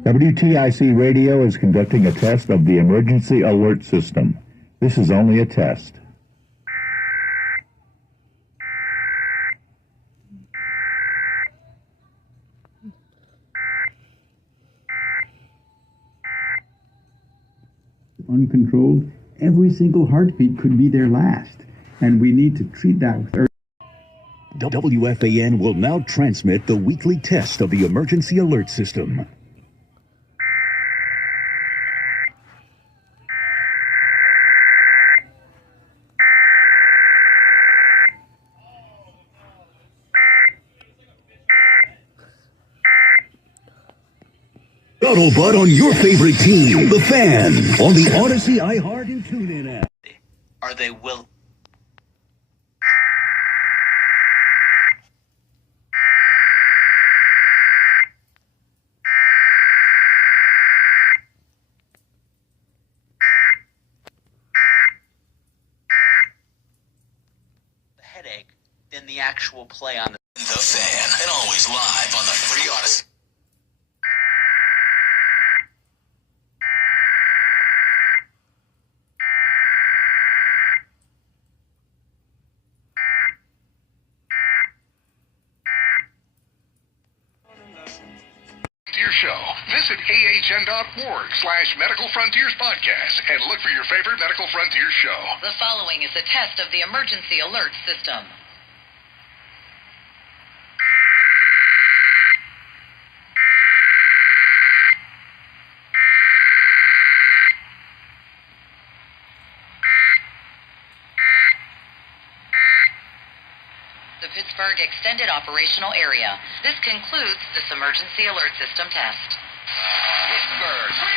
WTIC Radio is conducting a test of the emergency alert system. This is only a test. Uncontrolled, every single heartbeat could be their last, and we need to treat that with WFAN will now transmit the weekly test of the emergency alert system. Scuttlebutt on your favorite team, the Fan, on the Odyssey, iHeart, and TuneIn app. Are they will? The headache than the actual play on the Fan, and always live on the free Odyssey. Show. Visit ahn.org/Medical Frontiers podcast and look for your favorite Medical Frontiers show. The following is a test of the emergency alert system. The Pittsburgh Extended Operational Area. This concludes this emergency alert system test. Pittsburgh.